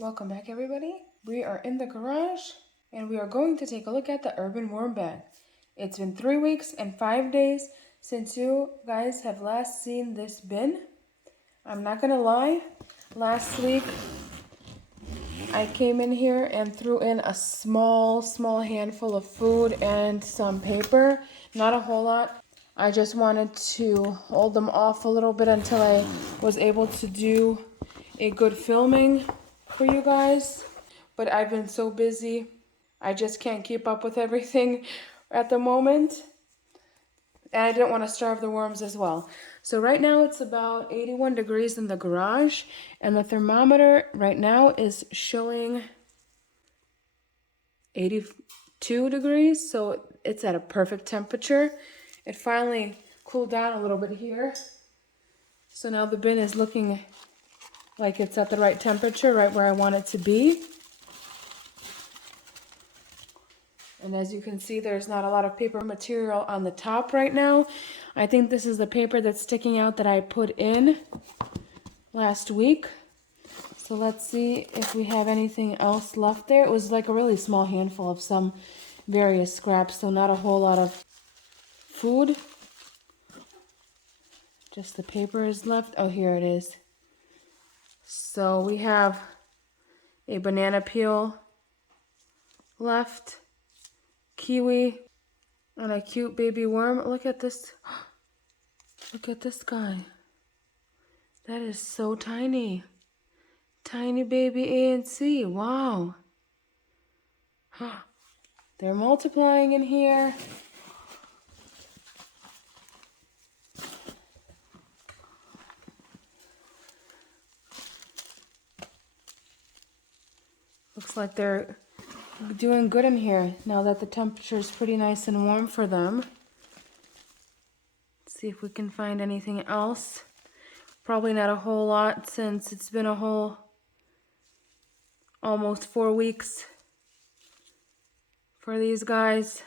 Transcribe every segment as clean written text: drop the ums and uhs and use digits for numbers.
Welcome back, everybody. We are in the garage and we are going to take a look at the urban worm bag. It's been 3 weeks and 5 days since you guys have last seen this bin. I'm not gonna lie, last week I came in here and threw in a small handful of food and some paper. Not a whole lot. I just wanted to hold them off a little bit until I was able to do a good filming for you guys. But I've been so busy, I just can't keep up with everything at the moment. And I didn't want to starve the worms as well. So right now it's about 81 degrees in the garage, and the thermometer right now is showing 82 degrees, so it's at a perfect temperature. It finally cooled down a little bit here. So now the bin is looking like it's at the right temperature, right where I want it to be. And as you can see, there's not a lot of paper material on the top right now. I think this is the paper that's sticking out that I put in last week. So let's see if we have anything else left there. It was like a really small handful of some various scraps, so not a whole lot of food. Just the paper is left. Oh, here it is. So we have a banana peel left, kiwi, and a cute baby worm. Look at this. Look at this guy. That is so tiny. Tiny baby A and C. Wow. They're multiplying in here. Looks like they're doing good in here now that the temperature is pretty nice and warm for them. Let's see if we can find anything else. Probably not a whole lot since it's been a whole almost 4 weeks for these guys.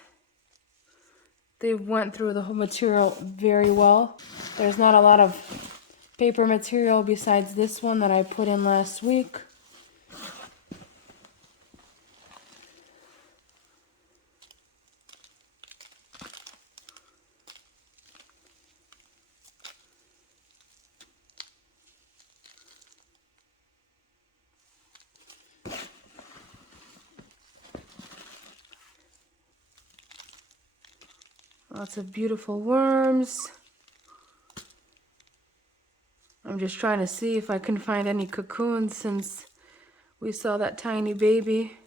They went through the whole material very well. There's not a lot of paper material besides this one that I put in last week. Lots of beautiful worms. I'm just trying to see if I can find any cocoons since we saw that tiny baby.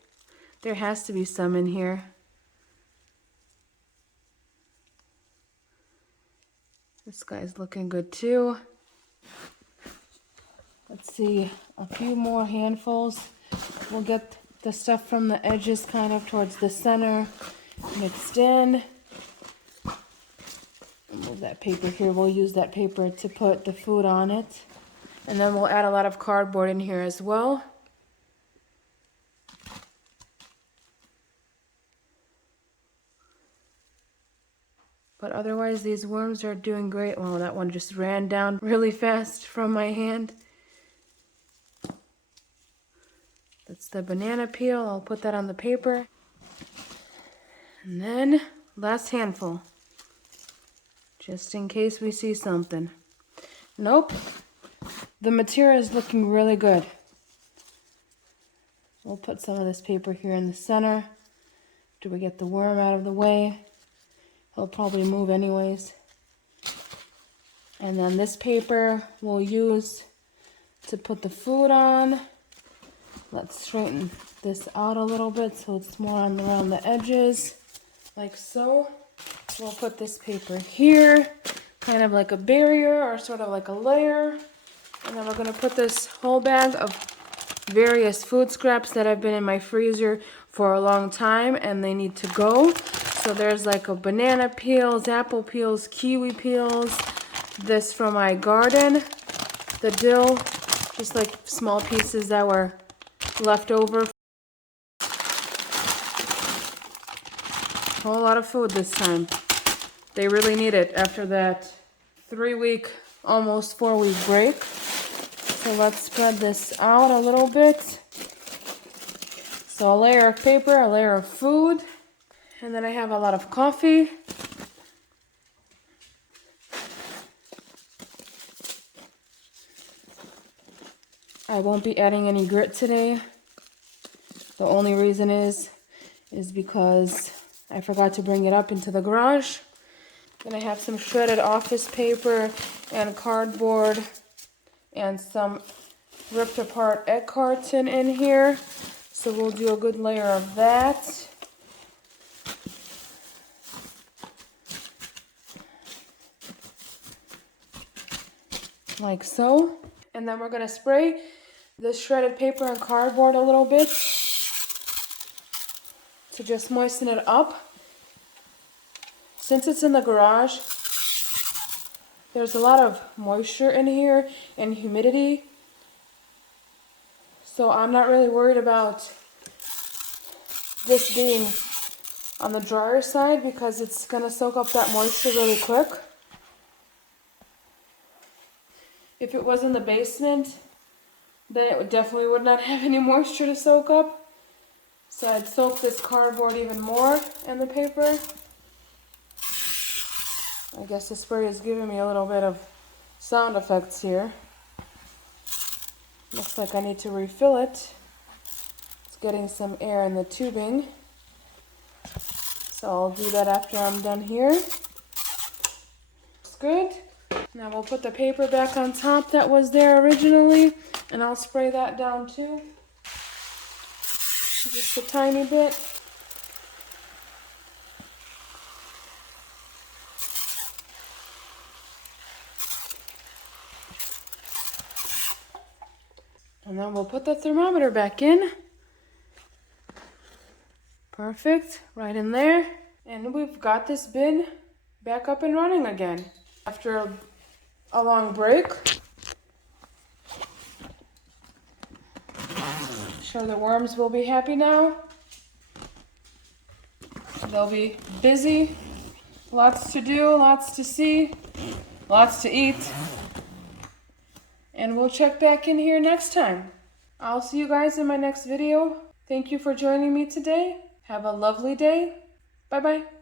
There has to be some in here. This guy's looking good too. Let's see, a few more handfuls. We'll get the stuff from the edges kind of towards the center mixed in. Move that paper here. We'll use that paper to put the food on it. And then we'll add a lot of cardboard in here as well. But otherwise, these worms are doing great. Well, that one just ran down really fast from my hand. That's the banana peel. I'll put that on the paper. And then, last handful. Just in case we see something. Nope. The material is looking really good. We'll put some of this paper here in the center. Do we get the worm out of the way? He'll probably move anyways. And then this paper we'll use to put the food on. Let's straighten this out a little bit so it's more on around the edges, like so. We'll put this paper here, kind of like a barrier or sort of like a layer. And then we're going to put this whole bag of various food scraps that have been in my freezer for a long time and they need to go. So there's like a banana peels, apple peels, kiwi peels, this from my garden, the dill, just like small pieces that were left over. A whole lot of food this time. They really need it after that 3-week, almost 4-week break. So let's spread this out a little bit. So a layer of paper, a layer of food, and then I have a lot of coffee. I won't be adding any grit today. The only reason is because I forgot to bring it up into the garage. Then I have some shredded office paper and cardboard and some ripped apart egg carton in here. So we'll do a good layer of that. Like so. And then we're gonna spray this shredded paper and cardboard a little bit to just moisten it up. Since it's in the garage, there's a lot of moisture in here and humidity. So I'm not really worried about this being on the drier side because it's gonna soak up that moisture really quick. If it was in the basement, then it definitely would not have any moisture to soak up. So I'd soak this cardboard even more and the paper. I guess the spray is giving me a little bit of sound effects here. Looks like I need to refill it. It's getting some air in the tubing. So I'll do that after I'm done here. Looks good. Now we'll put the paper back on top that was there originally, and I'll spray that down too. Just a tiny bit. And then we'll put the thermometer back in. Perfect, right in there. And we've got this bin back up and running again. After a long break. Sure the worms will be happy now. They'll be busy. Lots to do, lots to see, lots to eat. And we'll check back in here next time. I'll see you guys in my next video. Thank you for joining me today. Have a lovely day. Bye-bye.